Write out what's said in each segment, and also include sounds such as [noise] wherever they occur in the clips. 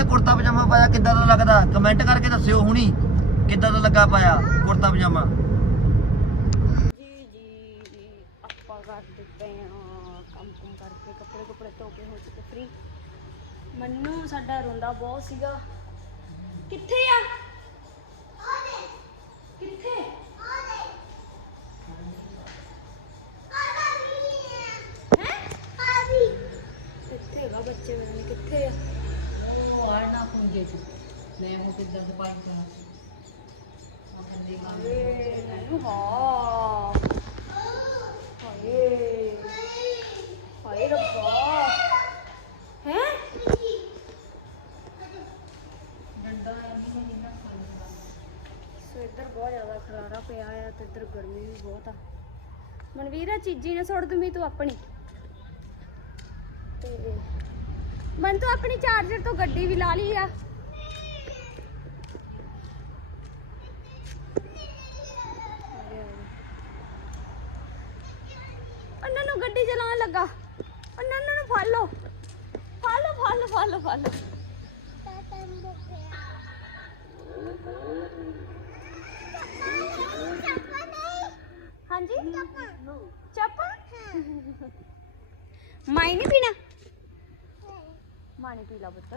ਨੇ ਕੁੜਤਾ ਪਜਾਮਾ ਪਾਇਆ, ਕਿੱਦਾਂ ਦਾ ਲੱਗਦਾ? ਕਮੈਂਟ ਕਰਕੇ ਦੱਸਿਓ ਹੁਣੀ, ਕਿੱਦਾਂ ਦਾ ਲੱਗਾ ਪਾਇਆ ਕੁੜਤਾ ਪਜਾਮਾ? ਜੀ ਜੀ ਆਪਾਂ ਕਰ ਦਿੱਤੇ ਆ ਕੰਮ ਕੁਮ ਕਰਕੇ, ਕੱਪੜੇ ਕੁਪੜੇ ਧੋ ਕੇ ਹੋ ਚੁੱਕੇ ਫ੍ਰੀ ਮੰਨੂ, ਸਾਡਾ ਰੋਂਦਾ ਬਹੁਤ ਸੀਗਾ। ਕਿੱਥੇ ਆ? ਕਿੱਥੇ? ਕਿੱਥੇ ਹੈਗਾ ਬੱਚੇ? ਮੇਰੇ ਕਿੱਥੇ ਆ। ਆੜਨਾ ਪੁੰਜੇ ਚ ਮੈਂ ਉਹ ਕਿੱਦਾਂ ਦੇ ਪਾਈ ਕਰਾਂ? ਏ ਮੈਨੂੰ ਹਾਂ ਹਾਏ ਹਾਏ ਰੱਬਾ। ਹੈ? ਡੰਡਾ ਨਹੀਂ ਹੈ ਜਿੰਨਾ ਖਾਂਦਾ ਸੋ ਇੱਧਰ ਬਹੁਤ ਜ਼ਿਆਦਾ ਖਲਾਰਾ ਪਿਆ ਆ ਤੇ ਇੱਧਰ ਗਰਮੀ ਵੀ ਬਹੁਤ ਆ। ਮਨਵੀਰ ਆ ਚੀਜੀ ਨੇ ਸੁੱਟ ਦੂੰਗੀ ਤੂੰ ਆਪਣੀ। ਤੇ ਮਨ ਤੂੰ ਆਪਣੀ ਚਾਰਜਰ ਤੋਂ ਗੱਡੀ ਵੀ ਲਾ ਲਈ ਆ ਉਹਨਾਂ ਨੂੰ ਗੱਡੀ ਚਲਾਉਣ ਲੱਗਾ ਉਹਨਾਂ ਨੂੰ ਫੜ ਲਓ ਫੜ ਲਓ ਫੜ ਲਓ ਫੜ ਲਓ ਫੜ ਲਓ ਹਾਂਜੀ ਚੱਪ ਮਾਈ ਨਹੀਂ ਪੀਣਾ ਮਾਣੀ ਪੀ ਲਾ ਪੁੱਤ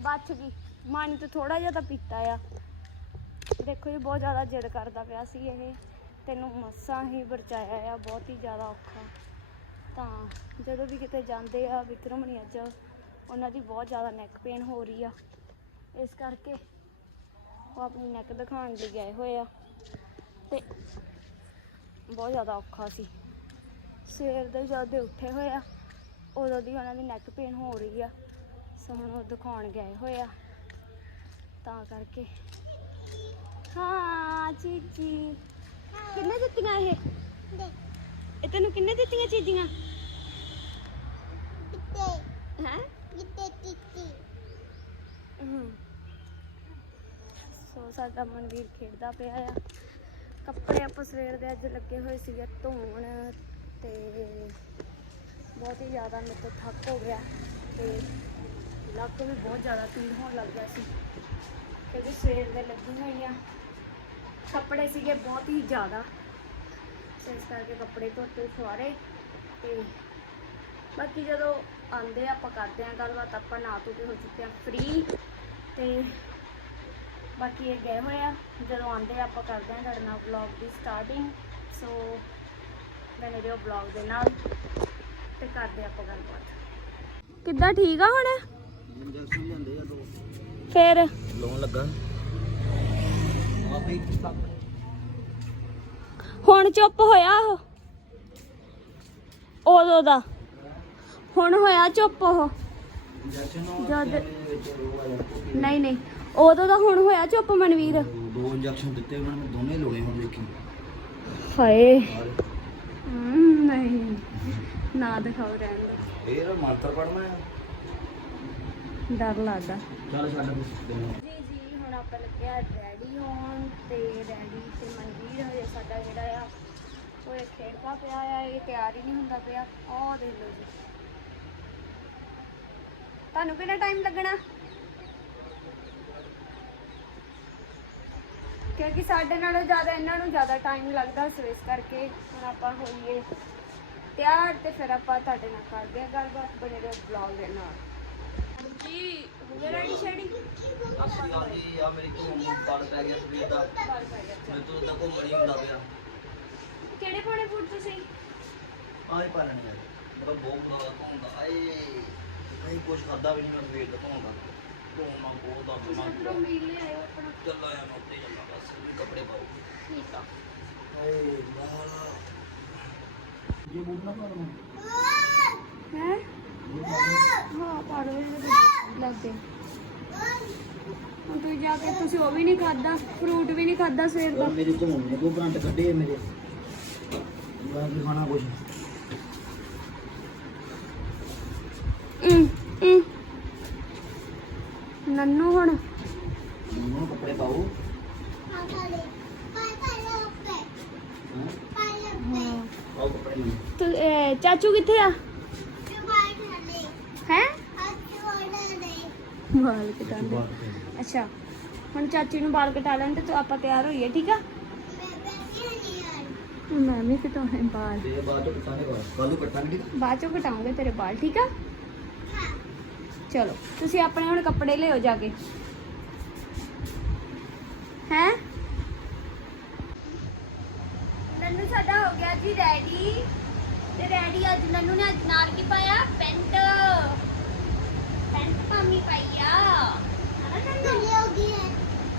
ਬੱਚ ਗਈ ਮਾਣੀ ਤਾਂ ਥੋੜਾ ਜਿਹਾ ਤਾਂ ਪੀਤਾ ਆ। ਦੇਖੋ ਜੀ, ਬਹੁਤ ਜ਼ਿਆਦਾ ਜਿੱਦ ਕਰਦਾ ਪਿਆ ਸੀ ਇਹ। ਤੈਨੂੰ ਮਸਾਂ ਹੀ ਬਰਚਾਇਆ ਆ, ਬਹੁਤ ਹੀ ਜ਼ਿਆਦਾ ਔਖਾ। ਤਾਂ ਜਦੋਂ ਵੀ ਕਿਤੇ ਜਾਂਦੇ ਆ ਵਿਕਰਮ ਨਹੀਂ ਅੱਜ, ਉਹਨਾਂ ਦੀ ਬਹੁਤ ਜ਼ਿਆਦਾ ਨੈਕ ਪੇਨ ਹੋ ਰਹੀ ਆ। ਇਸ ਕਰਕੇ ਉਹ ਆਪਣੀ ਨੈਕ ਦਿਖਾਉਣ ਲਈ ਗਏ ਹੋਏ ਆ। ਤੇ ਬਹੁਤ ਜ਼ਿਆਦਾ ਔਖਾ ਸੀ। ਸਵੇਰ ਦੇ ਜਦ ਦੇ ਉੱਠੇ ਹੋਏ ਆ, ਉਦੋਂ ਦੀ ਉਹਨਾਂ ਦੀ ਨੈਕ ਪੇਨ ਹੋ ਰਹੀ ਆ। ਸੋ ਹੁਣ ਉਹ ਦਿਖਾਉਣ ਗਏ ਹੋਏ ਆ। ਤਾਂ ਕਰਕੇ। ਹਾਂ ਚੀਚੀ। ਕਿੰਨੇ ਦਿੱਤੀਆਂ ਇਹ? ਇਹ ਤੈਨੂੰ ਕਿੰਨੇ ਦਿੱਤੀਆਂ ਚੀਜ਼ੀਆਂ? ਹੈ? ਸੋ ਸਾਡਾ ਮਨਵੀਰ ਖੇਡਦਾ ਪਿਆ ਆ। ਕੱਪੜੇ ਆਪਾਂ ਸਵੇਰ ਦੇ ਅੱਜ ਲੱਗੇ ਹੋਏ ਸੀਗੇ ਧੋਣ ਤੇ ਬਹੁਤ ਹੀ ਜ਼ਿਆਦਾ ਮੇਰੇ ਤੋਂ ਥੱਕ ਹੋ ਗਿਆ ਤੇ ਲੱਕ ਵੀ ਬਹੁਤ ਜ਼ਿਆਦਾ ਪੀੜ ਹੋਣ ਲੱਗ ਗਿਆ ਸੀ। ਕਿਉਂਕਿ ਸਵੇਰ ਦੇ ਲੱਗੀ ਹੋਈ ਆ ਕੱਪੜੇ ਸੀਗੇ ਬਹੁਤ ਹੀ ਜ਼ਿਆਦਾ। ਇਸ ਕਰਕੇ ਕੱਪੜੇ ਧੋਤੇ ਸਵਾਰੇ ਤੇ ਬਾਕੀ ਜਦੋਂ ਆਉਂਦੇ ਆਪਾਂ ਕਰਦੇ ਆ ਗੱਲਬਾਤ, ਆਪਾਂ ਨਾ ਧੋ ਕੇ ਹੋ ਚੁੱਕੇ ਆ ਫ੍ਰੀ ਤੇ ਬਾਕੀ ਇਹ ਗਏ ਹੋਏ ਆ। ਜਦੋਂ ਆਉਂਦੇ ਆਪਾਂ ਕਰਦੇ ਆ ਤੁਹਾਡੇ ਨਾਲ ਵਲੌਗ ਦੀ ਸਟਾਰਟਿੰਗ ਸੋ ਬਣੇ ਰਹੋ ਵਲੌਗ ਦੇ ਨਾਲ। ਤੇ ਕਰਦੇ ਆਪਾਂ ਗੱਲਬਾਤ। ਕਿੱਦਾਂ ਠੀਕ ਆ ਹੁਣ? ਇੰਜੈਕਸ਼ਨ ਲੈਂਦੇ ਆ ਦੋ ਫੇਰ ਲਾਉਣ ਲੱਗਾ। ਆਪੇ ਹੁਣ ਚੁੱਪ ਹੋਇਆ ਉਹ। ਉਦੋਂ ਦਾ। ਹੁਣ ਹੋਇਆ ਚੁੱਪ ਉਹ। ਇੰਜੈਕਸ਼ਨ ਜਦ ਨਹੀਂ ਨਹੀਂ। ਉਦੋਂ ਦਾ ਹੁਣ ਹੋਇਆ ਚੁੱਪ ਮਨਵੀਰ। ਦੋ ਇੰਜੈਕਸ਼ਨ ਦਿੱਤੇ ਉਹਨਾਂ ਨੇ ਦੋਨੇ ਲਾਉਣੇ ਹੁਣ ਦੇਖੀ। ਹਾਏ। ਹਮ, ਨਹੀਂ। ਨਾ ਦਿਖਾਓ ਰਹਿਣ ਦਿਓ। ਇਹ ਮੰਤਰ ਪੜਨਾ ਹੈ। ਡਰ ਲੱਗਦਾ। ਚੱਲ ਛੱਡ ਜੀ ਜੀ ਹੁਣ ਆਪਾਂ ਲੱਗਿਆ ਰੈਡੀ ਹੋਣ ਤੇ ਰੈਡੀ ਤੇ ਮਨਵੀਰ ਹਜੇ ਸਾਡਾ ਜਿਹੜਾ ਆ ਉਹ ਇਹ ਖੇਡਦਾ ਪਿਆ ਆ ਇਹ ਤਿਆਰ ਹੀ ਨਹੀਂ ਹੁੰਦਾ ਪਿਆ। ਉਹ ਦੇਖ ਲਓ ਜੀ। ਤੁਹਾਨੂੰ ਕਿੰਨਾ ਟਾਈਮ ਲੱਗਣਾ? ਕਿਉਂਕਿ ਸਾਡੇ ਨਾਲੋਂ ਜ਼ਿਆਦਾ ਇਹਨਾਂ ਨੂੰ ਜ਼ਿਆਦਾ ਟਾਈਮ ਲੱਗਦਾ ਸੋ ਇਸ ਕਰਕੇ। ਹੁਣ ਆਪਾਂ ਹੋਈਏ ਤਿਆਰ ਤੇ ਫਿਰ ਆਪਾਂ ਤੁਹਾਡੇ ਨਾਲ ਕਰਦੇ ਹਾਂ ਗੱਲਬਾਤ ਬਣੇ ਰਹੋ ਬਲੌਗ ਦੇ ਨਾਲ। ਜੀ ਹੋ ਗਿਆ ਰੈਡੀ ਸ਼ੈਡੀ ਆਪਾਂ ਨੂੰ ਜੀ ਆ ਮੇਰੀ ਕੋਲ ਬਲ ਪੈ ਗਿਆ ਸਰੀਰ ਦਾ ਬਾਲ ਪੈ ਗਿਆ ਮੈਂ ਤੋਂ ਤਾਂ ਘੁੰਮ ਨਹੀਂ ਹੁੰਦਾ ਪਿਆ ਕਿਹੜੇ ਪਾਣੇ ਫੂਡ ਤੁਸੀਂ ਆਏ ਪਾਲਣ ਯਾਰ ਮਤਲਬ ਬਹੁਤ ਬੁਰਾ ਘੁੰਮਦਾ ਆਏ ਨਹੀਂ ਕੁਝ ਖਾਦਾ ਵੀ ਨਹੀਂ ਮੈਂ ਸਵੇਰ ਦਾ ਘੁੰਮਦਾ ਘੁੰਮਣਾ ਬਹੁਤ ਦਾ ਤੁਸੀਂ ਦਿਮਾਗ ਅੰਦਰੋਂ ਮਿਲ ਲਿਆਇਓ ਆਪਣਾ ਚੱਲ ਆਇਆ ਮੈਂ ਉੱਤੇ ਚੱਲਾਂ ਬਸ ਵੀ ਕੱਪੜੇ ਪਾਓ ਠੀਕ ਆ ਆਏ ਲਾਲਾ ਇਹ ਬੂਟ ਨਾ ਪਾਉਣਾ ਹੈ ਹਾਂ ਪਾੜ ਵਿੱਚ ਲੱਗਦੇ ਹੁਣ ਤੁਸੀਂ ਜਾ ਕੇ ਤੁਸੀਂ ਉਹ ਵੀ ਨਹੀਂ ਖਾਦਾ ਫਰੂਟ ਵੀ ਨਹੀਂ ਖਾਦਾ ਸਵੇਰ ਦਾ। ਯਾਰ ਮੇਰੇ ਘੁੰਮਣ ਨੇ ਕੋ ਬਰੰਟ ਕੱਢੇ ਆ ਮੇਰੇ। ਮੈਂ ਕੀ ਖਾਣਾ ਕੁਝ ਹਮ, ਹਮ। ਨੰਨੂ ਹੁਣ। ਮੈਨੂੰ ਕੱਪੜੇ ਪਾਓ। ਹਾਂ? ਪਾਓ ਕੱਪੜੇ। ਮੈਨੂੰ ਤੂੰ ਇਹ, ਚਾਚੂ ਕਿੱਥੇ ਆ ਹੈ ਵਾਲ ਕਟਾਉਂਦੇ ਅੱਛਾ ਹੁਣ ਚਾਚੀ ਨੂੰ ਵਾਲ ਕਟਾ ਲੈਣ ਤੇ ਤੂੰ ਆਪਾਂ ਤਿਆਰ ਹੋਈਏ ਠੀਕ ਆ? ਮੈਂ ਵੀ ਕਟਾਉਣੇ ਵਾਲ ਤੇ ਬਾਅਦ ਚ ਕੱਟਾਂਗੇ ਬਾਅਦ ਕੱਲੂ ਕੱਟਾਂਗੇ ਠੀਕ ਬਾਅਦ ਚੋਂ ਕਟਾਉਂਗੇ ਤੇਰੇ ਵਾਲ ਠੀਕ ਆ? ਚਲੋ ਤੁਸੀਂ ਆਪਣੇ ਹੁਣ ਕੱਪੜੇ ਲਿਓ ਜਾ ਕੇ ਹੈ ਨੰਨੂ ਸਾਡਾ ਹੋ ਗਿਆ ਜੀ ਰੈਡੀ ਤੇ ਰੈਡੀ ਅੱਜ ਨੰਨੂ ਨੇ ਅੱਜ ਨਾਲ ਕੀ ਪਾਇਆ ਪੈਂਟ ਪੈਂਟ ਪਾਮੀ ਪਾਈਆ ਹਨਾ ਨੰਨੂ ਕੀ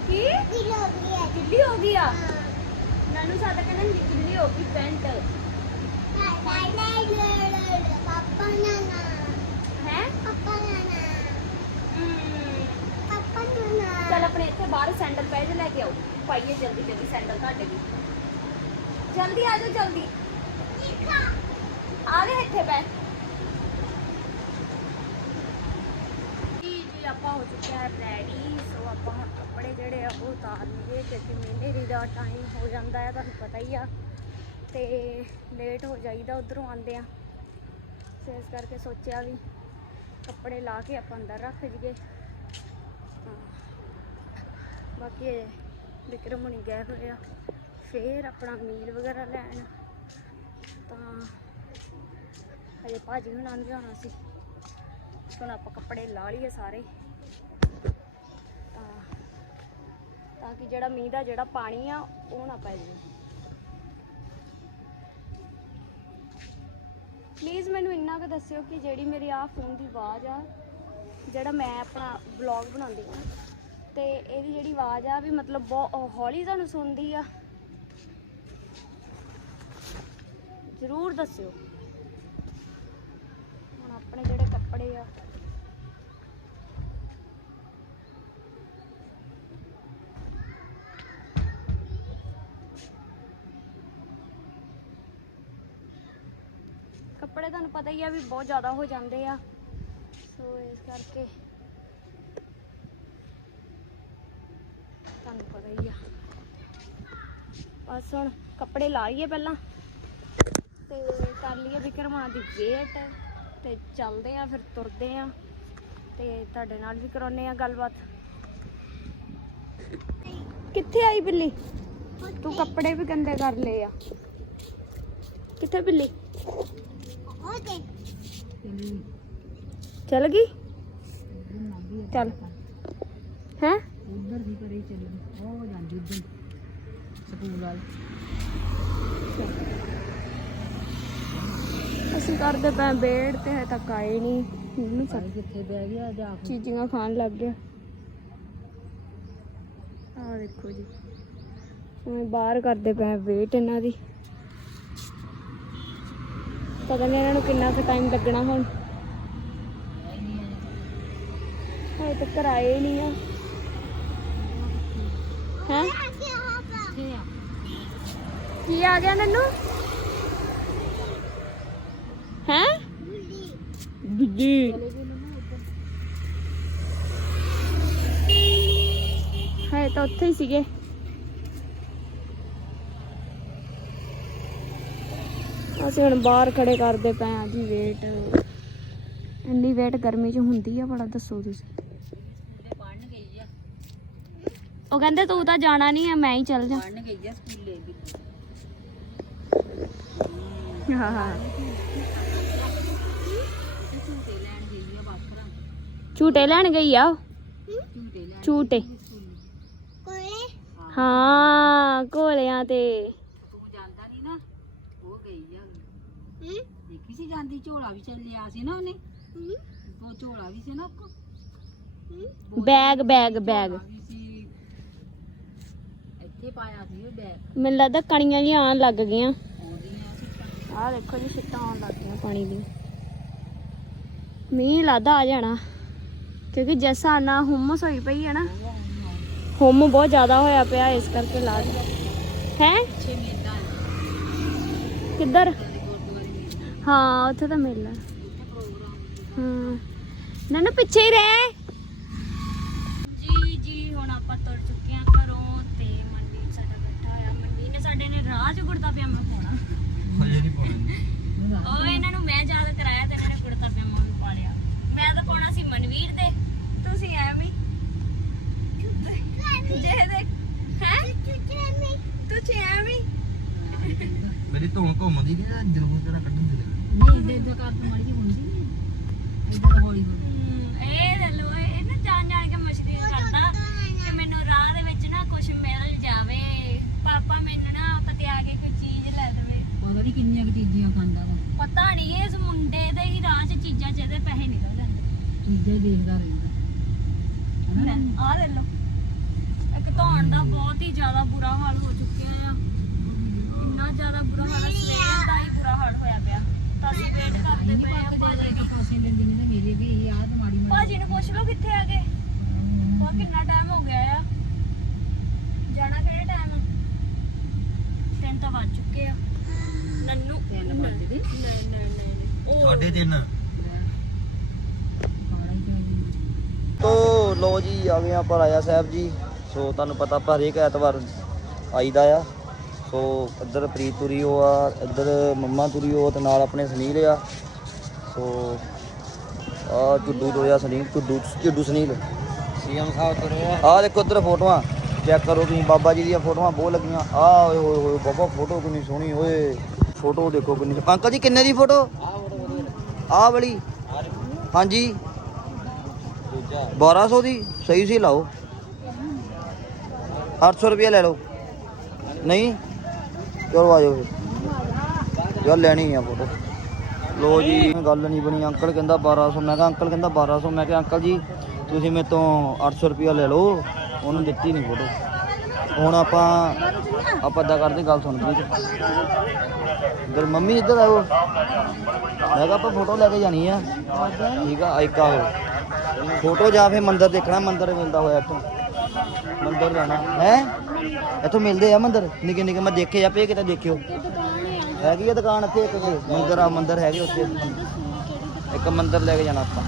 ਗਿੱਲੀ ਹੋ ਗਈ ਆ ਨੰਨੂ ਸਾਡਾ ਕਹਿੰਦਾ ਗਿੱਲੀ ਹੋ ਗਈ ਪੈਂਟ ਹੈ ਚੱਲ ਆਪਣੇ ਇੱਥੇ ਬਾਹਰ ਸੈਂਡਲ ਪੈ ਜੇ ਲੈ ਕੇ ਆਓ ਪਾਈਏ ਜਲਦੀ ਜਲਦੀ ਸੈਂਡਲ ਤੁਹਾਡੇ ਵੀ ਜਲਦੀ ਆ ਜਾਓ ਜਲਦੀ ਆ ਗਏ ਇੱਥੇ ਪੈ ਜੀ ਆਪਾਂ ਹੋ ਚੁੱਕੇ ਆ ਰੈਡੀ ਸੋ ਆਪਾਂ ਹੁਣ ਕੱਪੜੇ ਜਿਹੜੇ ਆ ਉਹ ਉਤਾਰਨਗੇ, ਕਿਉਂਕਿ ਮਹੀਨੇ ਦਾ ਟਾਈਮ ਹੋ ਜਾਂਦਾ ਹੈ, ਤੁਹਾਨੂੰ ਪਤਾ ਹੀ ਆ। ਤੇ ਲੇਟ ਹੋ ਜਾਈਦਾ, ਉਧਰੋਂ ਆਉਂਦੇ ਆ। ਸੋ ਇਸ ਕਰਕੇ ਸੋਚਿਆ ਵੀ ਕੱਪੜੇ ਲਾ ਕੇ ਆਪਾਂ ਅੰਦਰ ਰੱਖ ਜੀਏ ਤਾਂ ਬਾਕੀ ਇਹ ਵਿਕਰਮ ਹੁਣੀ ਗਏ ਹੋਏ ਆ, ਫੇਰ ਆਪਣਾ ਮੀਲ ਵਗੈਰਾ ਲੈਣ। ਤਾਂ ਹਜੇ ਭਾਜੀ ਹੁਣਾਂ ਨੂੰ ਜਾਣਾ ਸੀ। ਹੁਣ ਆਪਾਂ ਕੱਪੜੇ ਲਾ ਲਈਏ ਸਾਰੇ। ਤਾਂ ਤਾਂ ਕਿ ਜਿਹੜਾ ਮੀਂਹ ਦਾ ਜਿਹੜਾ ਪਾਣੀ ਆ, ਉਹ ਨਾ ਪੈ ਜਾਵੇ। ਪਲੀਜ਼ ਮੈਨੂੰ ਇੰਨਾ ਕੁ ਦੱਸਿਓ ਕਿ ਜਿਹੜੀ ਮੇਰੀ ਆ ਫੋਨ ਦੀ ਆਵਾਜ਼ ਆ, ਜਿਹੜਾ ਮੈਂ ਆਪਣਾ ਵਲੌਗ ਬਣਾਉਂਦੀ ਹਾਂ, ਤੇ ਇਹਦੀ ਜਿਹੜੀ ਆਵਾਜ਼ ਆ ਵੀ ਮਤਲਬ ਬਹੁਤ ਹੌਲੀ ਤੁਹਾਨੂੰ ਸੁਣਦੀ ਆ। ਜ਼ਰੂਰ ਦੱਸਿਓ ਹੁਣ ਆਪਣੇ ਜਿਹੜੇ ਕੱਪੜੇ ਆ। ਕੱਪੜੇ ਤੁਹਾਨੂੰ ਪਤਾ ਹੀ ਆ ਵੀ ਬਹੁਤ ਜ਼ਿਆਦਾ ਹੋ ਜਾਂਦੇ ਆ। ਸੋ ਇਸ ਕਰਕੇ ਤੁਹਾਨੂੰ ਪਤਾ ਹੀ ਆ। ਬਸ ਹੁਣ ਕੱਪੜੇ ਲਾਈਏ ਪਹਿਲਾਂ ਤੇ ਕਰ ਲਈਏ ਵਿਕਰਮਾਂ ਦੀ ਵੇਟ। ਤੇ ਚੱਲਦੇ ਆ, ਫਿਰ ਤੁਰਦੇ ਆ ਤੇ ਤੁਹਾਡੇ ਨਾਲ ਵੀ ਕਰਾਉਨੇ ਆ ਗੱਲਬਾਤ। ਕਿੱਥੇ ਆਈ ਬਿੱਲੀ? ਤੂੰ ਕੱਪੜੇ ਵੀ ਗੰਦੇ ਕਰ ਲਏ ਆ। ਕਿੱਥੇ ਬਿੱਲੀ? ਚੱਲ ਗਈ? ਚੱਲ। ਹੈ? ਉਧਰ ਦੀ ਪਰੇ ਚਲੀ। ਉਹ ਜਾਂਦੀ ਉਧਰ। ਸਕੂਲ ਵਾਲ। ਅਸੀਂ ਕਰਦੇ ਪਏ ਬੇੜ ਤੇ ਹਜੇ ਤੱਕ ਆਏ ਨਹੀਂ ਮੈਨੂੰ ਭਾਈ ਕਿੱਥੇ ਬਹਿ ਗਿਆ ਜਾ ਕੇ ਚੀਜ਼ੀਆਂ ਖਾਣ ਲੱਗ ਗਿਆ ਆਹ ਦੇਖੋ ਜੀ। ਹੁਣ ਬਾਹਰ ਕਰਦੇ ਪਏ ਵੇਟ ਇਹਨਾਂ ਦੀ। ਪਤਾ ਨਹੀਂ ਇਹਨਾਂ ਨੂੰ ਕਿੰਨਾ ਕੁ ਟਾਈਮ ਲੱਗਣਾ ਹੁਣ। ਹਜੇ ਤੱਕ ਆਏ ਨਹੀਂ ਆ। ਹੈ? ਆ? ਕੀ ਆ ਗਿਆ ਨੰਨੂ ਹੈ? ਬਿੱਲੀ ਹੈ ਤਾਂ ਉੱਥੇ ਹੀ ਸੀਗੇ। ਅਸੀਂ ਹੁਣ ਬਾਹਰ ਖੜੇ ਕਰਦੇ ਪਏ ਆ ਜੀ ਵੇਟ ਇੰਨੀ ਵੇਟ ਗਰਮੀ 'ਚ ਹੁੰਦੀ ਆ ਬੜਾ ਦੱਸੋ ਤੁਸੀਂ। ਉਹ ਕਹਿੰਦੇ ਤੂੰ ਤਾਂ ਜਾਣਾ ਨਹੀਂ ਆ ਮੈਂ ਹੀ ਚੱਲ ਜਾ। ਪੜਨ ਗਈ ਆ ਸਕੂਲੇ ਵੀ। ਹਾਂ ਹਾਂ ਤੇ ਝੂਟੇ ਲੈਣ ਗਈ ਆ ਬਾਕਰਾਂ ਝੂਟੇ ਲੈਣ ਗਈ ਆ ਉਹ। ਝੂਟੇ। ਕੋਲੇ ਹਾਂ ਕੋਲਿਆਂ ਤੇ। ਤੂੰ ਜਾਂਦਾ ਨਹੀਂ ਨਾ ਉਹ ਗਈ ਆ। ਦੇਖੀ ਸੀ ਜਾਂਦੀ ਝੋਲਾ ਵੀ ਚੱਲਿਆ ਸੀ ਨਾ ਉਹਨੇ। ਉਹ ਝੋਲਾ ਵੀ ਸੀ ਨਾ ਉਹ ਬੈਗ ਬੈਗ ਬੈਗ। ਝੋਲਾ ਵੀ ਸੀ। ਇੱਥੇ ਪਾਇਆ ਸੀ ਉਹ ਬੈਗ। ਮੈਨੂੰ ਲੱਗਦਾ ਕਣੀਆਂ ਜਿਹੀਆਂ ਆਉਣ ਲੱਗ ਗਈਆਂ। ਆਉਂਦੀਆਂ ਸੀ ਆਹ ਦੇਖੋ ਜੀ ਛਿੱਟਾਂ ਆਉਣ ਲੱਗ ਗਈਆਂ ਪਾਣੀ ਦੀਆਂ। ਮੀਂਹ ਲੱਗਦਾ ਆ ਜਾਣਾ। ਕਿਉਂਕਿ ਜੈਸਾ ਨਾ ਹੁਮਸ ਹੋਈ ਪਈ ਹੈ ਨਾ ਹੁਮ ਬਹੁਤ ਜ਼ਿਆਦਾ ਹੋਇਆ ਪਿਆ ਇਸ ਕਰਕੇ ਲਾ ਦੇ ਹੈ? ਕਿੱਧਰ? ਹਾਂ ਉੱਥੇ ਤਾਂ ਮੇਲਾ ਹਾਂ। ਨਾ ਨਾ ਪਿੱਛੇ ਹੀ ਰਹਿ। ਜੀ ਜੀ ਹੁਣ ਆਪਾਂ ਤੁਰ ਚੁੱਕੇ ਹਾਂ ਘਰੋਂ ਤੇ ਮਨਵੀਰ ਸਾਡਾ ਬੈਠਾ ਹੋਇਆ। ਮਨਵੀਰ ਨੇ ਸਾਡੇ ਨੇ ਰਾਹ 'ਚ ਕੁੜਤਾ ਪਜਾਮਾ ਪਾਉਣਾ। ਹਜੇ ਨਹੀਂ ਪਾਉਣਾ। ਉਹ ਇਹਨਾਂ ਨੂੰ ਮੈਂ ਯਾਦ ਕਰਾਇਆ ਤੇ ਇਹਨਾਂ ਨੇ ਕੁੜਤਾ ਪਜਾਮਾ ਵੀ ਪਾ ਲਿਆ। ਮੈਂ ਤਾਂ ਪਾਉਣਾ ਸੀ ਮਨਵੀਰ ਦੇ। ਤੁਸੀਂ ਐਵੇਂ ਜੇ ਦੇ ਹੈ? ਤੁਸੀਂ ਐਵੇਂ ਮੇਰੀ ਧੌਣ ਘੁੰਮਦੀ ਨਹੀਂ ਤਾਂ ਜਲੂਸ ਤੇਰਾ ਕੱਢਣ ਦੇ ਲੱਗਾ ਨਹੀਂ ਦੇ ਦੇ ਕਰ ਮਾੜੀ ਜੀ ਹੁੰਦੀ ਨਹੀਂ ਇਦਾਂ ਤਾਂ ਹੋਈ ਹੋਈ ਇਹ ਲੈ ਇਹ ਨਾ ਜਾਣ ਜਾਣ ਕੇ ਮਸ਼ਕਰੀ ਕਰਦਾ। ਕਿ ਮੈਨੂੰ ਰਾਹ ਦੇ ਵਿੱਚ ਨਾ ਕੁਝ ਮਿਲ ਜਾਵੇ। ਪਾਪਾ ਮੈਨੂੰ ਨਾ ਪਤਿਆ ਕੇ ਕੋਈ ਚੀਜ਼ ਲੈ ਦੇਵੇ। ਪਤਾ ਨਹੀਂ ਕਿੰਨੀਆਂ ਕੁ ਚੀਜ਼ਾਂ ਖਾਂਦਾ ਵਾ। ਪਤਾ ਨਹੀਂ ਇਸ ਮੁੰਡੇ ਦੇ ਹੀ ਰਾਹ 'ਚ ਚੀਜ਼ਾਂ ਜਿਹਦੇ ਪੈਸੇ ਨਿਕਲਦੇ ਚੀਜ਼ਾਂ ਹੀ ਦੇਖਦਾ ਰਹਿੰਦਾ। ਹਨਾ? ਆ ਲੈ ਲੋ ਇੱਕ ਧੌਣ ਦਾ ਬਹੁਤ ਹੀ ਜ਼ਿਆਦਾ ਬੁਰਾ ਹਾਲ ਹੋ ਚੁੱਕਿਆ ਆ। ਇੰਨਾ ਜ਼ਿਆਦਾ ਬੁਰਾ ਹਾਲ ਆ, ਸਵੇਰ ਦਾ ਹੀ ਬੁਰਾ ਹਾਲ ਹੋਇਆ ਪਿਆ। ਤਾਂ ਅਸੀਂ ਵੇਟ ਕਰਦੇ ਨਹੀਂ ਪਏ ਆ ਪੱਕ ਭਾਜੀ ਜਾਏ ਕਿ ਪਾਸੇ ਲੈਂਦੀ ਨਹੀਂ ਤਾਂ ਮੇਰੇ ਵੀ ਇਹ ਆਹ ਤਾਂ ਮਾੜੀ ਮਾੜੀ ਭਾਜੀ ਨੂੰ ਪੁੱਛ ਲਓ ਕਿੱਥੇ ਆ ਗਏ ਉਹ ਕਿੰਨਾ ਟਾਈਮ ਹੋ ਗਿਆ ਆ। ਜਾਣਾ ਕਿਹੜੇ ਟਾਈਮ ਤਿੰਨ ਤਾਂ ਵੱਜ ਚੁੱਕੇ ਆ। ਨੰਨੂ ਤਿੰਨ ਵੱਜ ਗਏ? ਨਹੀਂ ਨਹੀਂ ਨਹੀਂ ਨਹੀਂ ਉਹ ਸਾਢੇ ਤਿੰਨ ਖਾਣਾ ਹੀ ਚਾਹੀਦਾ ਤੋ ਲੋ ਜੀ ਆ ਗਏ ਆਪਾਂ ਰਾਜਾ ਸਾਹਿਬ ਜੀ। ਸੋ ਤੁਹਾਨੂੰ ਪਤਾ ਆਪਾਂ ਹਰੇਕ ਐਤਵਾਰ ਆਈਦਾ ਆ। ਸੋ ਇੱਧਰ ਪ੍ਰੀਤ ਤੁਰੀ ਹੋ ਆ ਇੱਧਰ ਮੰਮਾ ਤੁਰੀ ਹੋ ਤੇ ਨਾਲ ਆਪਣੇ ਸੁਨੀਲ ਆ। ਸੋ ਆ ਚੁੱਡੂ ਤੁਰਿਆ ਸੁਨੀਲ ਚੁੱਡੂ ਚੁੱਡੂ ਸੁਨੀਲ। ਸੀਐਮ ਸਾਹਿਬ ਤੁਰੇ ਆ। ਆ ਦੇਖੋ ਇੱਧਰ ਫੋਟੋਆਂ ਚੈੱਕ ਕਰੋ ਤੁਸੀਂ ਬਾਬਾ ਜੀ ਦੀਆਂ ਫੋਟੋਆਂ ਬਹੁਤ ਲੱਗੀਆਂ। ਆ ਓਏ ਹੋਏ ਹੋਏ ਬਾਬਾ ਫੋਟੋ ਕਿੰਨੀ ਸੋਹਣੀ ਓਏ। ਫੋਟੋ ਦੇਖੋ ਕਿੰਨੀ। ਅੰਕਲ ਜੀ ਕਿੰਨੇ ਦੀ ਫੋਟੋ? ਆ ਵਾਲੀ। ਹਾਂਜੀ। 1200 ਦੀ? ਸਹੀ ਸੀ, ਲਾਓ। 800 ਰੁਪਏ ਲੈ ਲਓ। ਨਹੀਂ? ਚਲੋ ਆ ਜਾਓ ਫਿਰ। ਯਾਰ ਲੈਣੀ ਆ ਫੋਟੋ। ਲੋ ਜੀ, ਗੱਲ ਨਹੀਂ ਬਣੀ। ਅੰਕਲ ਕਹਿੰਦਾ 1200 ਮੈਂ ਕਿਹਾ, ਅੰਕਲ ਕਹਿੰਦਾ 1200 ਮੈਂ ਕਿਹਾ, ਅੰਕਲ ਜੀ, ਤੁਸੀਂ ਮੇਰੇ ਤੋਂ 800 ਰੁਪਏ ਲੈ ਲਓ। ਉਹਨੂੰ ਦਿੱਤੀ ਨਹੀਂ ਫੋਟੋ। ਹੁਣ ਆਪਾਂ ਆਪਾਂ ਏਦਾਂ ਕਰਦੇ, ਗੱਲ ਸੁਣ ਜੀ ਇਧਰ ਮੰਮੀ ਇੱਧਰ ਆਓ ਮੈਂ ਕਿਹਾ, ਆਪਾਂ ਫੋਟੋ ਲੈ ਕੇ ਜਾਣੀ ਆ। ਠੀਕ ਆ ਇੱਕ ਆਓ ਫੋਟੋ ਜਾਂ ਫਿਰ ਮੰਦਿਰ ਦੇਖਣਾ, ਮੰਦਿਰ ਮਿਲਦਾ ਹੋਇਆ ਇੱਥੋਂ। ਮੰਦਿਰ ਜਾਣਾ। ਹੈ? ਇੱਥੋਂ ਮਿਲਦੇ ਆ ਮੰਦਿਰ। ਨਿੱਕੇ ਨਿੱਕੇ ਮੈਂ ਦੇਖੇ ਆ ਪਏ ਕਿਤੇ ਦੇਖਿਓ। ਹੈਗੀ ਆ ਦੁਕਾਨ ਇੱਥੇ ਇੱਕ। ਮੰਦਿਰ ਆ, ਮੰਦਿਰ ਹੈਗੇ ਉੱਥੇ। ਇੱਕ ਮੰਦਿਰ ਲੈ ਕੇ ਜਾਣਾ ਆਪਾਂ।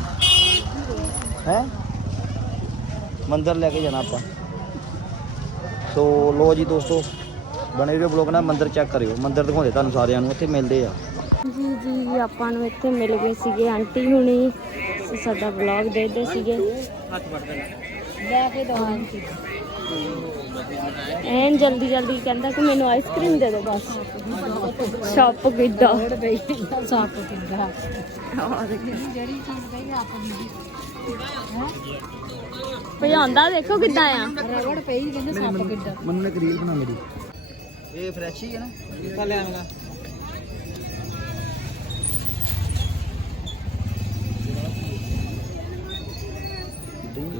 ਹੈ? ਮੰਦਿਰ ਲੈ ਕੇ ਜਾਣਾ ਆਪਾਂ। ਸੋ ਲੋ ਜੀ ਦੋਸਤੋ, ਬਣੇ ਵੀਡੀਓ ਬਲੌਗ ਨਾਲ, ਮੰਦਿਰ ਚੈੱਕ ਕਰਿਓ। ਮੰਦਿਰ ਦਿਖਾਉਂਦੇ ਤੁਹਾਨੂੰ ਸਾਰਿਆਂ ਨੂੰ, ਇੱਥੇ ਮਿਲਦੇ ਆ। ਜੀ ਜੀ, ਆਪਾਂ ਨੂੰ ਇੱਥੇ ਮਿਲ ਗਏ ਸੀਗੇ ਆਂਟੀ ਹੁਣੀ। ਸਾਡਾ ਵਲੌਗ ਦੇਖਦੇ ਸੀਗੇ। ਲੈ ਕੇ ਦੋ ਐਨ ਜਲਦੀ ਜਲਦੀ ਕਹਿੰਦਾ ਕਿ ਮੈਨੂੰ ਆਈਸਕ੍ਰੀਮ ਦੇ ਦਿਓ ਬਸ। ਸ਼ਾਪ ਕਿੱਦਾਂ ਸਾਪ ਕਿੰਦਾ ਜਿਹੜੀ ਚੀਜ਼ ਕਹੀ ਆਪ ਦੀ ਭਜਾਉਂਦਾ ਦੇਖੋ ਕਿੱਦਾਂ ਆ। ਰਗੜ ਪਈ ਕਹਿੰਦੇ ਸੱਪ ਕਿੱਡਾ ਮੈਨੂੰ ਇੱਕ ਰੀਲ ਬਣਾ ਮੇਰੀ। ਇਹ ਫਰੈਸ਼ ਹੀ ਹੈ ਨਾ। ਕਿੱਥਾ ਲੈ ਆਵਾਂਗਾ।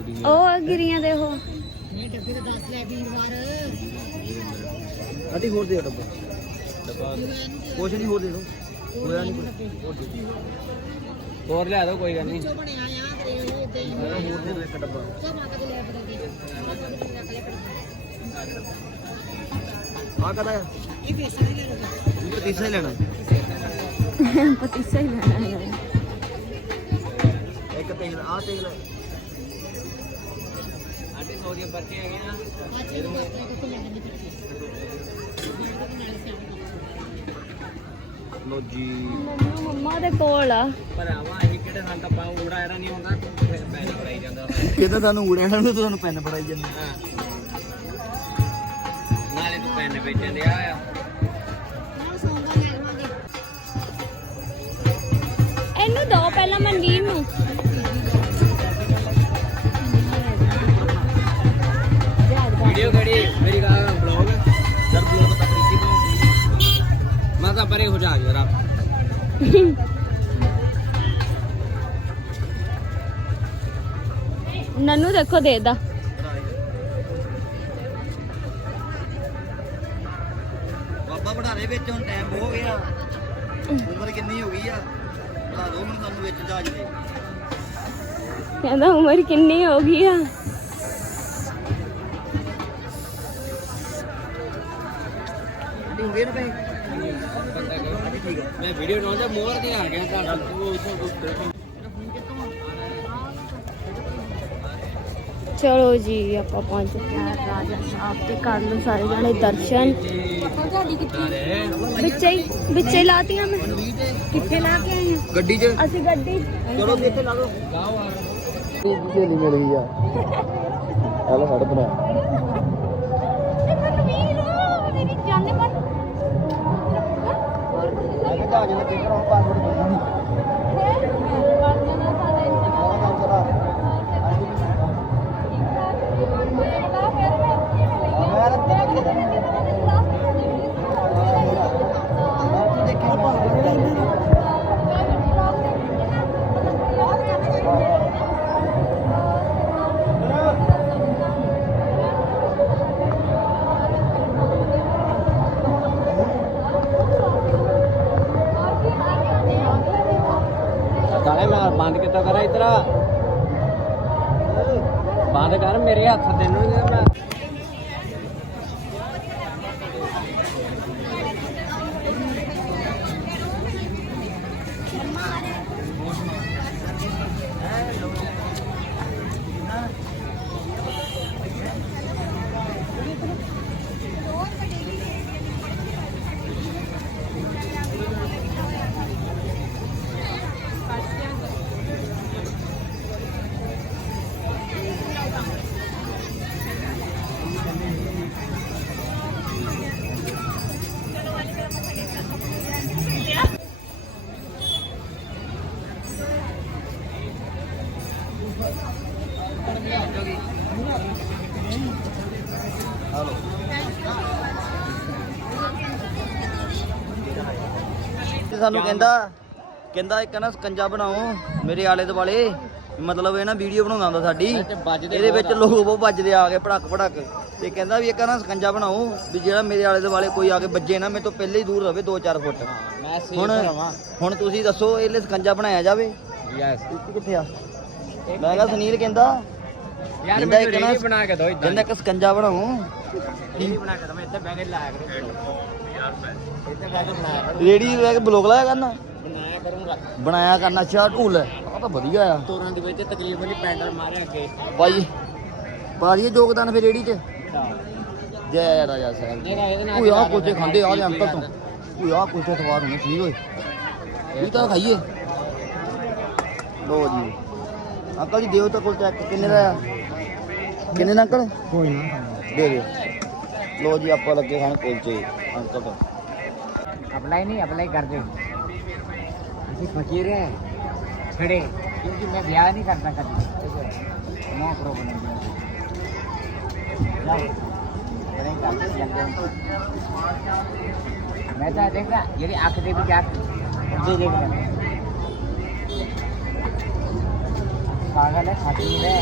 ਉਹ ਗਿਰੀਆਂ ਦੇ ਉਹ। ਨਹੀਂ ਡੱਬੇ ਤੇ ਦੱਸ ਲੈ ਵੀਰਵਾਰ ਆਂਟੀ ਹੋਰ ਦੇ ਦਿਓ ਡੱਬਾ। ਡੱਬਾ। ਕੁਛ ਨਹੀਂ ਹੋਰ ਦੇ ਦਿਓ। ਹੋਇਆ ਨਹੀਂ ਕੁਛ ਹੋਰ ਲਿਆ ਦਿਓ ਕੋਈ ਗੱਲ ਨਹੀਂ। ਜੋ ਬਣਿਆ ਆ ਤੇ ਤੇ ਹੋਰ ਦੇ ਦਿਓ ਇੱਕ ਡੱਬਾ। ਸਭ ਮਾਤਾ ਦੇ ਲੈ ਬਣਾ ਦੇ ਆ ਕਦਾ ਇਹ ਪੈਸਾ ਨਹੀਂ ਲੈਣਾ। ਪਤੀਸਾ ਹੀ ਲੈਣਾ। ਪਤੀਸਾ ਹੀ ਲੈਣਾ। ਹੈ ਇੱਕ ਤੇਲ ਆ ਤੇਲ ਆਂਟੀ ਸੋਡੀਅਮ ਪਰਚੇ ਹੈਗੇ ਨਾ ਆ ਚੀਜ਼ ਵਾਸਤੇ ਕੋਈ ਲੈਣਾ ਨਹੀਂ ਪੜਦੀ ਲੋ ਜੀ। ਮੰਮਾ ਦੇ ਕੋਲ ਆ। ਭਰਾਵਾ ਅਸੀਂ ਕਿਹੜੇ ਸਾਨੂੰ ਤਾਂ ਪਾਉ ਊੜਾ ਇਹਦਾ ਨਹੀਂ ਹੁੰਦਾ। ਫਿਰ ਪੈਸੇ ਫੜਾਈ ਜਾਂਦਾ ਕਿਹਦਾ ਤੁਹਾਨੂੰ ਉੜਿਆ ਨੂੰ ਤੁਹਾਨੂੰ ਪੈਨ ਫੜਾਈ ਜਾਂਦੇ। ਹਾਂ। ਨਾਲੇ ਤੂੰ ਪੈਨ ਵੇਚਣ ਡਿਆ ਆ। ਨਾਲ ਸੌਂਗਾ ਲੈ ਲਵਾਂਗੇ ਇਹਨੂੰ ਦੋ ਪਹਿਲਾਂ ਮਨਵੀਰ ਨੂੰ। ਵੀਡੀਓ ਕਿਹੜੀ? ਮੇਰੀ ਗੱਲ ਬਲੌਗ ਜਦ ਬਲੌਗ ਤੱਕ ਰੀਤੀ ਪਾਉਂਗੀ ਮੈਂ। ਤਾਂ ਪਰੇ ਹੋ ਜਾ ਜਰਾ। ਨੰਨੂ ਦੇਖੋ ਦੇਦਾ ਬਾਬਾ ਬੜਾਰੇ ਵਿੱਚ ਹੁਣ ਟਾਈਮ ਹੋ ਗਿਆ। ਉਮਰ ਕਿੰਨੀ ਹੋ ਗਈ ਆ? ਬਣਾ ਦੋ ਤੁਹਾਨੂੰ ਵਿੱਚ ਜਹਾਜ਼ ਦੇ ਕਹਿੰਦਾ ਉਮਰ ਕਿੰਨੀ ਹੋ ਗਈ ਆ? ਗਏ ਨਾ ਪਏ ਠੀਕ ਆ ਮੈਂ ਵੀਡੀਓ ਬਣਾਉਂਦਾ ਮੋਰ ਤੇ ਆ ਗਿਆ ਤੁਹਾਡਾ ਉਹ ਉੱਥੇ ਕੁਝ ਚਲੋ ਜੀ ਆਪਾਂ ਪਹੁੰਚ ਗਏ ਹਾਂ ਰਾਜਾ ਸਾਹਿਬ ਤੇ ਕਰ ਲਓ ਸਾਰੇ ਜਾਣੇ ਦਰਸ਼ਨ। ਵਿੱਚੇ ਹੀ ਵਿੱਚੇ ਹੀ ਲਾਤੀਆਂ ਮੈਂ। ਕਿੱਥੇ ਲਾ ਕੇ ਆਏ ਆ ਗੱਡੀ 'ਚ। ਅਸੀਂ ਗੱਡੀ। ਚਲੋ ਇੱਥੇ ਲਾ ਲਓ? ਸਹੇਲੀ ਮਿਲ ਗਈ ਆ ਹਲੋ ਫੜ ਬਣਾ। ਜਹਾਜ਼ ਲੱਗੇ 해야 더 되는 ਸਾਨੂੰ ਕਹਿੰਦਾ। ਕਹਿੰਦਾ ਇੱਕ ਨਾ ਸਕੰਜਾ ਬਣਾਓ ਮੇਰੇ ਆਲੇ ਦੁਆਲੇ। ਮਤਲਬ ਇਹ ਨਾ ਵੀਡੀਓ ਬਣਾਉਂਦਾ ਹੁੰਦਾ ਸਾਡੀ। ਇਹਦੇ ਵਿੱਚ ਲੋਕ ਬਹੁਤ ਵੱਜਦੇ ਆ ਕੇ ਪੜਕ ਪੜਕ ਤੇ ਕਹਿੰਦਾ ਵੀ ਇੱਕ ਨਾ ਸਕੰਜਾ ਬਣਾਓ ਵੀ ਜਿਹੜਾ ਮੇਰੇ ਆਲੇ ਦੁਆਲੇ ਕੋਈ ਆ ਕੇ ਵੱਜੇ ਨਾ ਮੇਰੇ ਤੋਂ ਪਹਿਲੇ ਹੀ ਦੂਰ ਰਹੇ 2-4 ਫੁੱਟ। ਹੁਣ ਹੁਣ ਤੁਸੀਂ ਦੱਸੋ ਇਹਲੇ ਸਕੰਜਾ ਬਣਾਇਆ ਜਾਵੇ? ਕਿੱਥੇ ਆ? ਮੈਂ ਕਿਹਾ ਸੁਨੀਲ ਕਹਿੰਦਾ। ਯਾਰ ਮੈਨੂੰ ਰੇੜੀ ਬਣਾ ਕੇ ਦਿਓ ਇਦਾਂ ਇੱਕ ਸਕੰਜਾ ਬਣਾਓ। ਰੇੜੀ ਬਣਾ ਕੇ ਦਿਓ ਮੈਂ ਇੱਥੇ ਬੈਗ ਲਾਇਆ ਕਰੂੰ ਰੇੜੀ ਲੈ ਬਲੌਗ ਲਾਇਆ ਕਰਨਾ? ਬਣਾਇਆ ਕਰਨਾ ਅੱਛਾ ਢੂਲ। ਆ ਤਾਂ ਵਧੀਆ ਆ। ਤੋਰਾਂ ਦੇ ਵਿੱਚ ਤਕਰੀਬਨ ਹੀ ਪੈਂਡਲ ਮਾਰਿਆ ਅੱਗੇ। ਭਾਈ ਪਾਦੀਏ ਯੋਗਦਾਨ ਫਿਰ ਰੇੜੀ 'ਚ। ਜੈ ਰਾਜਾ ਸਾਹਿਬ। ਕੋਈ ਆ ਕੁਝ ਖਾਂਦੇ ਆ ਲੈ ਅੰਕਲ ਤੋਂ। ਕੋਈ ਆ। ਕੁਝ ਸਵਾਦ ਹੋਣੇ ਠੀਕ ਹੋਏ ਇਹ ਤਾਂ ਖਾਈਏ। ਲੋ ਜੀ। ਅੰਕਲ ਜੀ ਦਿਓ ਤਾਂ ਕੋਲ ਚੈੱਕ ਕਿੰਨੇ ਦਾ ਆ? ਕਿੰਨੇ ਦਾ ਅੰਕਲ? ਕੋਈ ਨਾ। ਦੇ ਦਿਓ। ਲੋ ਜੀ ਆਪਾਂ ਲੱਗੇ ਖਾਣ ਕੁਲਚੇ ਅੰਕਲ ਤੋਂ ਅਪਲਾਈ ਨਹੀਂ ਅਪਲਾਈ ਕਰਦੇ ਅਸੀਂ ਫਕੀਰ ਹੈ ਛੜੇ ਕਿਉਂਕਿ ਮੈਂ ਵਿਆਹ ਨਹੀਂ ਕਰਦਾ ਕਦੀ ਨੋ ਪ੍ਰੋਬਲਮ ਮੈਂ ਤਾਂ ਦੇਖਦਾ ਜਿਹੜੀ ਅੱਖ ਦੇ ਵਿੱਚ ਅੱਖ ਦੇ ਦੇ ਪਾਗਲ ਹੈ ਖਾਤੀ ਹੈ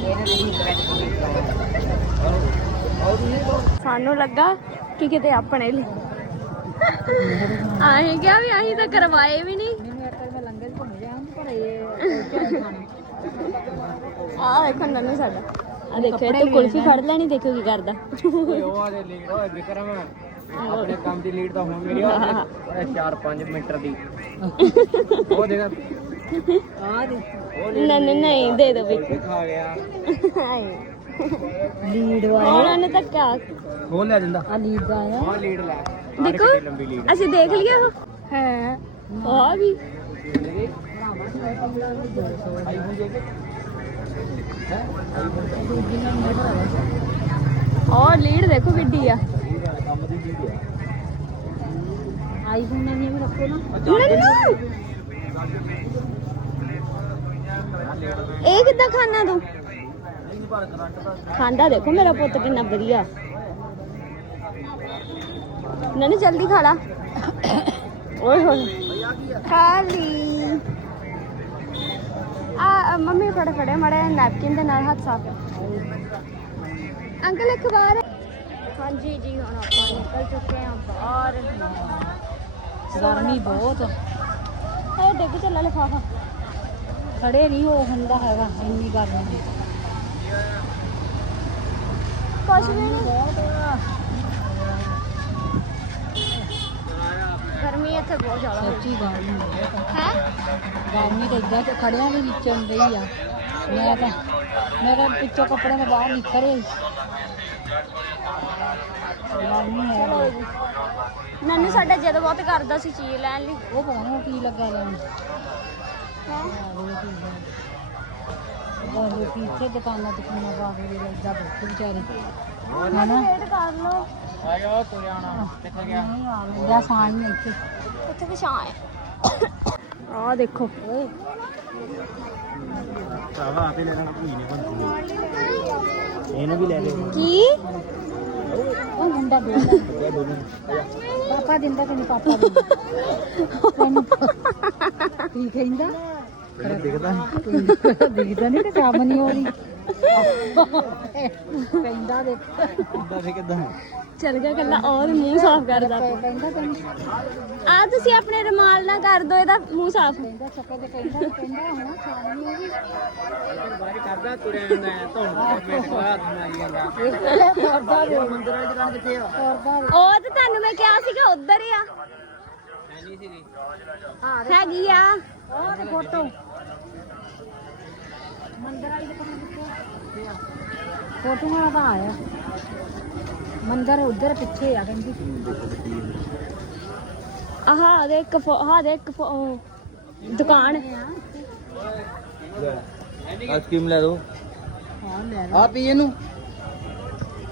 ਇਹਨੇ ਨਹੀਂ ਕਰੈਕਟ ਸਾਨੂੰ ਲੱਗਾ ਕਿ ਕਿਤੇ ਆਪਣੇ ਲਈ। ਆਹੀਂ ਕਿਹਾ ਵੀ ਅਸੀਂ ਤਾਂ ਕਰਵਾਏ ਵੀ ਨਹੀਂ। ਆ ਦੇਖੋ ਨੰਨੂ ਸਾਡਾ। ਆ ਦੇਖੋ ਇਹ ਤੇ ਕੁਲਫੀ ਫੜ ਲੈਣੀ ਦੇਖੋ ਕੀ ਕਰਦਾ। ਉਹ ਦੇ ਲੀਡ ਓਏ ਵਿਕਰਮ ਆਪਣੇ ਕੰਮ ਦੀ ਲੀਡ ਤਾਂ ਹੁਣ ਮੇਰੀ ਉਹ 4-5 ਮੀਟਰ ਦੀ। [laughs] ਉਹ ਦੇਗਾ ਆ ਦੇ ਨੰਨੂ ਨਹੀਂ ਦੇ ਦੋ ਵਿੱਚ। ਖਾ ਗਿਆ। ਲੀਡ ਵਾਲਾ। ਉਹਨਾਂ ਨੇ ਤਾਂ ਕਿਆ? ਖੋਲ ਲਿਆ ਦਿੰਦਾ। ਆ ਲੀਡ ਦਾ ਆਇਆ। ਉਹ ਲੀਡ ਲੈ। ਦੇਖੋ ਅਸੀਂ ਦੇਖ ਲਿਆ ਉਹ। ਹਾਂ। ਆ ਵੀ। ਔਰ ਲੀਡ ਦੇਖੋ ਕਿੱਡੀ ਆ। ਆਈਫੋਨ ਨੇ ਵੀ ਰੱਖੋ ਨਾ। ਇਹ ਕਿੱਦਾਂ ਖਾਣਾ ਤੂੰ? ਖਾਂਦਾ ਦੇਖੋ ਮੇਰਾ ਪੁੱਤ ਕਿੰਨਾ ਵਧੀਆ। ਨਨੀ ਜਲਦੀ ਖਾ ਲਾ। ਓਏ ਹੋਏ। ਖਾ ਲਈ ਆ ਮੰਮੀ ਫੜ ਫੜੇ ਮੜੇ ਨੈਪਕਿਨ ਦੇ ਨਾਲ ਹੱਥ ਸਾਫ਼। ਅੰਕਲ ਇੱਕ ਵਾਰ। ਹਾਂਜੀ ਜੀ ਹੁਣ ਆਪਾਂ ਨਿਕਲ ਚੁੱਕੇ ਹਾਂ ਬਾਹਰ। ਗਰਮੀ ਬਹੁਤ ਇਹ ਡਿੱਗ ਚੱਲਾ ਲਿਫਾਫਾ। ਖੜੇ ਨਹੀਂ ਹੋ ਹੁੰਦਾ ਹੈਗਾ ਇੰਨੀ ਗਰਮੀ। ਕੁਛ ਵੀ ਨਹੀਂ। ਗਰਮੀ ਇੱਥੇ ਬਹੁਤ ਜ਼ਿਆਦਾ ਹੋਈ ਸੱਚੀ ਬਹੁਤ ਆ। ਹੈ? ਗਰਮੀ ਤਾਂ ਇਦਾਂ ਤੇ ਖੜਿਆਂ ਵੀ ਨਿਚਣ ਰਹੀ ਆ। ਮੈਂ ਤਾਂ ਮੈਂ ਤਾਂ ਪਿੱਛੋਂ ਕੱਪੜੇ ਦੇ ਬਾਹਰ ਨਿਕਲੇ ਹੈ। ਚਲੋ ਜੀ। ਨੰਨੂ ਸਾਡਾ ਜਦ ਬਹੁਤ ਕਰਦਾ ਸੀ ਚੀਜ਼ ਲੈਣ ਲਈ। ਉਹ ਪਤਾ ਨਹੀਂ ਕੀ ਲੱਗਾ ਲੈਣ? ਹੈ? ਉਹ ਇੱਥੇ ਦੁਕਾਨਾਂ ਤੇ ਕਿੰਨਾ ਪਾ ਕੇ ਇਦਾਂ ਬੈਠੇ ਵਿਚਾਰੇ। ਉਹਨਾਂ ਨੂੰ ਵੇਟ ਕਰ ਲਓ। ਆਇਓ ਤੁਰਿਆਣਾ ਕਿੱਥੇ ਗਿਆ? ਨਹੀਂ ਆਵੇ ਜਾਂ ਸਾਂ ਨਹੀਂ ਇੱਥੇ ਉੱਥੇ ਵੀ ਛਾਂ ਹੈ। ਆਹ ਦੇਖੋ। ਚਾਵਾ ਆਪੇ ਲੈ ਲੈਣਾ ਭੂਈ ਨੇ ਬੰਦੀ ਇਹਨੂੰ ਵੀ ਲੈ ਲੈ ਕੀ? ਉਹ ਮੁੰਡਾ ਦੇ ਪਾਪਾ ਦਿੰਦਾ ਕਿ ਨਹੀਂ ਪਾਪਾ ਦਿੰਦਾ? [laughs] ਤੈਨੂੰ ਕੀ ਕਹਿੰਦਾ ਦਿਖਦਾ ਦਿਖਦਾ ਨਹੀਂ ਤੇ ਕੰਮ ਨਹੀਂ ਹੋ ਰਹੀ। ਕਹਿੰਦਾ ਦੇਖ। ਕਿੱਦਾਂ ਫੇ ਕਿੱਦਾਂ? ਚੱਲ ਗਿਆ ਕੱਲਾ ਔਰ ਮੂੰਹ ਸਾਫ਼ ਕਰਦਾ ਕਹਿੰਦਾ ਤੈਨੂੰ ਆ ਤੁਸੀਂ ਆਪਣੇ ਰੁਮਾਲ ਨਾਲ ਕਰ ਦੋ ਇਹਦਾ ਮੂੰਹ ਸਾਫ਼। ਚੱਕਰ ਹੁਣ ਕਰਦਾ ਤੁਰਿਆ ਜਾਂਦਾ ਪੇਟ ਜਾਂਦਾ। ਇਹ ਕਰਦਾ ਮੰਦਰ ਕਿੱਥੇ ਆ ਉਹ ਤੇ ਤੁਹਾਨੂੰ ਮੈਂ ਕਿਹਾ ਸੀਗਾ ਉੱਧਰ ਹੀ ਆ। ਹੈਗੀ ਆ। ਉਹ ਤੇ ਫੋਟੋ। ਮੰਦਰ ਵਾਲੀ ਦੁਕਾਨ ਕਿੱਥੇ ਆ ਫੋਟੋਆਂ ਦਾ ਆਇਆ। ਮੰਦਰ ਉਧਰ ਪਿੱਛੇ ਆ ਕਹਿੰਦੀ। ਆਹ ਦੇ ਇੱਕ ਫੋ- ਆਹ ਦੇ ਇੱਕ ਦੁਕਾਨ। ਆਈਸਕ੍ਰੀਮ ਲੈ ਦੋ ਆ ਪੀ ਇਹਨੂੰ।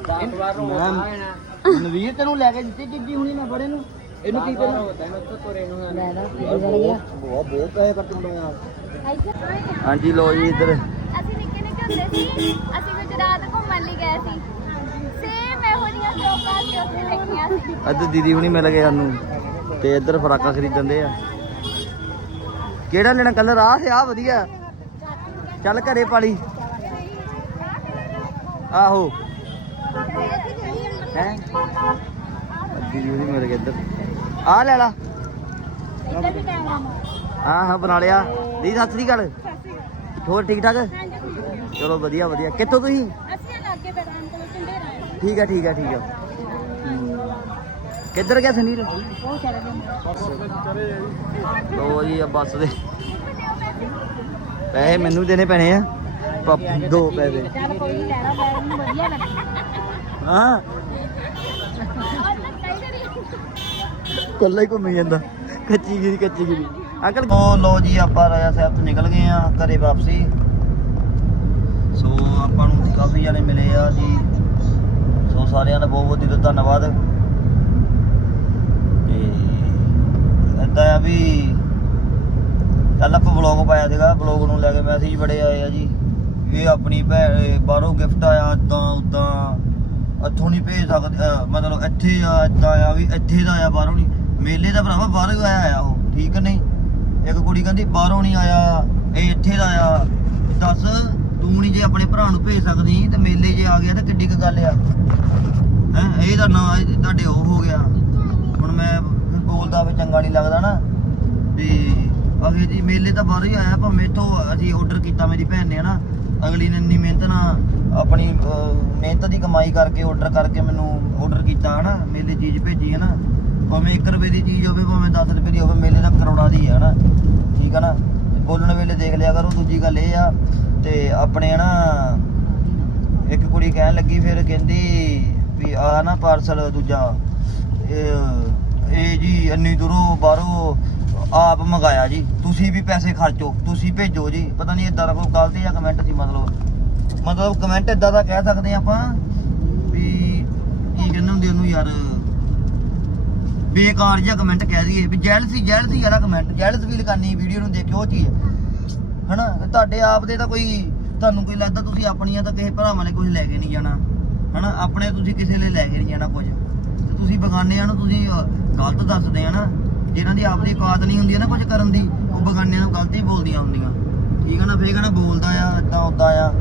ਦਸ ਵਾਰ ਰੋਣਾ ਹੈ ਨਵੀਰ ਤੈਨੂੰ ਲੈ ਕੇ ਦਿੱਤੀ ਚੀਜ਼ੀ ਹੁਣੀ ਨਾ ਬੜੇ ਨੂੰ। ਇਹਨੂੰ ਕੀ ਕਰਨਾ ਤੈਨੂੰ ਤੋਂ ਤੁਰੇ ਨੂੰ ਲੈ ਲੈ ਬਹੁਤ ਬਹੁਤ ਪੈਸੇ ਕੱਟਣ ਆ ਹਾਂਜੀ ਲੋ ਜੀ ਇੱਧਰ। ਅਸੀਂ ਨਿੱਕੇ ਨਿੱਕੇ ਹੁੰਦੇ ਸੀ ਅਸੀਂ ਗੁਜਰਾਤ ਘੁੰਮਣ ਲਈ ਗਏ ਸੀ। ਸੇਮ ਇਹੋ ਜਿਹੀਆਂ ਲੋਕਾਂ ਅਸੀਂ ਉੱਥੇ ਦੇਖੀਆਂ ਸੀ। ਅੱਜ ਦੀਦੀ ਹੁਣੀ ਮਿਲ ਗਏ ਸਾਨੂੰ ਤੇ ਇੱਧਰ ਫਰਾਕਾਂ ਖਰੀਦਣ ਦੇ ਆ। ਕਿਹੜਾ ਲੈਣਾ ਕਲਰ? ਆ ਆ ਵਧੀਆ। ਚੱਲ ਘਰੇ ਪਾਲੀ ਆਹੋ। ਹੈ? ਦੀਦੀ ਹੁਣੀ ਮਿਲ ਗਏ ਇੱਧਰ। ਆ ਲੈ ਲਾ। ਇੱਧਰ ਵੀ ਕੈਮਰਾ ਹਾਂ ਹਾਂ ਬਣਾ ਲਿਆ। ਦੀ ਸਤਿ ਸ੍ਰੀ ਅਕਾਲ। ਹੋਰ ਠੀਕ ਠਾਕ? ਚਲੋ ਵਧੀਆ ਵਧੀਆ। ਕਿੱਥੋਂ ਤੁਸੀਂ? ਅਸੀਂ ਲਾਗੇ ਬੈਠਾਂ ਕੋਲ ਚੰਡੇਰਾ ਹੈ ਠੀਕ ਆ ਠੀਕ ਆ ਠੀਕ ਆ। ਕਿੱਧਰ ਗਿਆ ਸੁਨੀਲ? ਲੋ ਜੀ ਆ ਬੱਸ ਦੇ। ਪੈਸੇ ਮੈਨੂੰ ਦੇਣੇ ਪੈਣੇ ਆ। ਦੋ ਪੈਸੇ। ਹਾਂ। ਕੱਲਾ ਹੀ ਘੁੰਮੀ ਜਾਂਦਾ। ਕੱਚੀ ਗਿਰੀ ਕੱਚੀ ਗਿਰੀ। ਅੰਕਲ, ਉਹ ਲੋ ਜੀ, ਆਪਾਂ ਰਾਜਾ ਸਾਹਿਬ ਤੋਂ ਨਿਕਲ ਗਏ ਆ ਘਰੇ ਵਾਪਸੀ। ਸੋ, ਆਪਾਂ ਨੂੰ ਕਾਫੀ ਜਣੇ ਮਿਲੇ ਆ ਜੀ। ਸੋ, ਸਾਰਿਆਂ ਦਾ ਬਹੁਤ ਬਹੁਤ ਦਿਲੋਂ ਧੰਨਵਾਦ। ਤੇ ਏਦਾਂ ਆ ਵੀ ਕੱਲ ਆਪਾਂ ਵਲੌਗ ਪਾਇਆ ਸੀਗਾ। ਵਲੌਗ ਨੂੰ ਲੈ ਕੇ ਮੈਸੇਜ ਬੜੇ ਆਏ ਆ ਜੀ। ਇਹ ਆਪਣੀ ਭੈਣ ਬਾਹਰੋਂ ਗਿਫਟ ਆਇਆ ਇਦਾਂ ਉਦਾਂ ਇੱਥੋਂ ਨਹੀਂ ਭੇਜ ਸਕਦੇ ਮਤਲਬ ਇੱਥੇ ਆ ਇਦਾਂ ਆ ਵੀ ਇੱਥੇ ਦਾ ਆਇਆ ਬਾਹਰੋਂ ਨਹੀਂ। ਮੇਲੇ ਦਾ ਭਰਾਵਾ ਬਾਹਰੋਂ ਹੀ ਆਇਆ ਆ ਉਹ, ਠੀਕ ਨਹੀਂ? ਇੱਕ ਕੁੜੀ ਕਹਿੰਦੀ, ਬਾਹਰੋਂ ਨਹੀਂ ਆਇਆ, ਇਹ ਇੱਥੇ ਦਾ ਆ। ਦੱਸ, ਤੂੰ ਨਹੀਂ ਜੇ ਆਪਣੇ ਭਰਾ ਨੂੰ ਭੇਜ ਸਕਦੀ, ਤੇ ਮੇਲੇ ਜੇ ਆ ਗਿਆ ਤਾਂ ਕਿੱਡੀ ਕੁ ਗੱਲ ਆ? ਹੈ, ਇਹ ਤਾਂ ਨਾਂ ਤੁਹਾਡੇ ਉਹ ਹੋ ਗਿਆ। ਹੁਣ ਮੈਂ ਫਿਰ ਬੋਲਦਾ ਵੀ ਚੰਗਾ ਨਹੀਂ ਲੱਗਦਾ ਨਾ। ਤੇ ਅਗੇ ਜੀ, ਮੇਲੇ ਤਾਂ ਬਾਹਰੋਂ ਹੀ ਆਇਆ ਭਾਵੇਂ ਇੱਥੋਂ ਅਸੀਂ ਆਰਡਰ ਕੀਤਾ ਮੇਰੀ ਭੈਣ ਨੇ ਹਨਾ। ਅਗਲੀ ਨੇ ਇੰਨੀ ਮਿਹਨਤ ਨਾਲ ਆਪਣੀ ਮਿਹਨਤ ਦੀ ਕਮਾਈ ਕਰਕੇ ਆਰਡਰ ਕਰਕੇ ਮੈਨੂੰ ਆਰਡਰ ਕੀਤਾ ਹਨਾ, ਮੇਲੇ ਚੀਜ਼ ਭੇਜੀ ਹਨਾ। ਭਾਵੇਂ 1 ਰੁਪਏ ਦੀ ਚੀਜ਼ ਹੋਵੇ, ਭਾਵੇਂ 10 ਰੁਪਏ ਦੀ ਹੋਵੇ, ਮੇਲੇ ਦਾ ਕਰੋੜਾਂ ਦੀ ਹੈ ਨਾ ਠੀਕ ਹੈ ਨਾ? ਬੋਲਣ ਵੇਲੇ ਦੇਖ ਲਿਆ ਕਰੋ, ਦੂਜੀ ਗੱਲ ਇਹ ਆ, ਤੇ ਆਪਣੇ ਨਾ ਇੱਕ ਕੁੜੀ ਕਹਿਣ ਲੱਗੀ, ਫਿਰ ਕਹਿੰਦੀ ਵੀ ਆ ਨਾ ਪਾਰਸਲ ਦੂਜਾ, ਇਹ ਇਹ ਜੀ ਇੰਨੀ ਦੂਰੋਂ ਬਾਹਰੋਂ ਆਪ ਮੰਗਾਇਆ ਜੀ। ਤੁਸੀਂ ਵੀ ਪੈਸੇ ਖਰਚੋ, ਤੁਸੀਂ ਭੇਜੋ ਜੀ। ਪਤਾ ਨਹੀਂ ਇਦਾਂ ਦਾ ਕੋਈ ਗਲਤ ਜਾਂ ਕਮੈਂਟ ਸੀ, ਮਤਲਬ। ਮਤਲਬ ਕਮੈਂਟ ਇਦਾਂ ਦਾ ਕਹਿ ਸਕਦੇ ਆਪਾਂ ਵੀ ਕੀ ਕਹਿੰਦੇ ਹੁੰਦੇ ਉਹਨੂੰ ਯਾਰ? ਬੇਕਾਰ ਜਿਹਾ ਕਮੈਂਟ ਕਹਿ ਦਈਏ ਵੀ ਜੈਲਸੀ ਜੈਲਸੀ ਵਾਲਾ ਕਮੈਂਟ ਜੈਲਸ ਫੀਲ ਕਰਨੀ ਵੀਡੀਓ ਨੂੰ ਦੇਖ ਕੇ ਉਹ ਚੀਜ਼ ਹਨਾ? ਤੇ ਤੁਹਾਡੇ ਆਪ ਦੇ ਤਾਂ ਕੋਈ, ਤੁਹਾਨੂੰ ਕੋਈ ਲੱਗਦਾ ਤੁਸੀਂ ਆਪਣੀਆਂ ਤਾਂ ਕਿਸੇ ਭਰਾਵਾਂ ਨੇ ਕੁਝ ਲੈ ਕੇ ਨਹੀਂ ਜਾਣਾ। ਹਨਾ? ਆਪਣੇ ਤੁਸੀਂ ਕਿਸੇ ਲਈ ਲੈ ਕੇ ਨਹੀਂ ਜਾਣਾ ਕੁਝ। ਤੇ ਤੁਸੀਂ ਬਗਾਨਿਆਂ ਨੂੰ ਤੁਸੀਂ ਗਲਤ ਦੱਸਦੇ ਆ ਨਾ। ਜਿਹਨਾਂ ਦੀ ਆਪਣੀ ਔਕਾਤ ਨਹੀਂ ਹੁੰਦੀ ਹੈ ਨਾ ਕੁਝ ਕਰਨ ਦੀ, ਉਹ ਬਗਾਨਿਆਂ ਨੂੰ ਗਲਤ ਹੀ ਬੋਲਦੀਆਂ ਹੁੰਦੀਆਂ। ਠੀਕ ਹੈ ਨਾ? ਫੇਰ ਕਹਿੰਦਾ ਬੋਲਦਾ ਆ ਇਦਾਂ ਉਦਾਂ ਆ।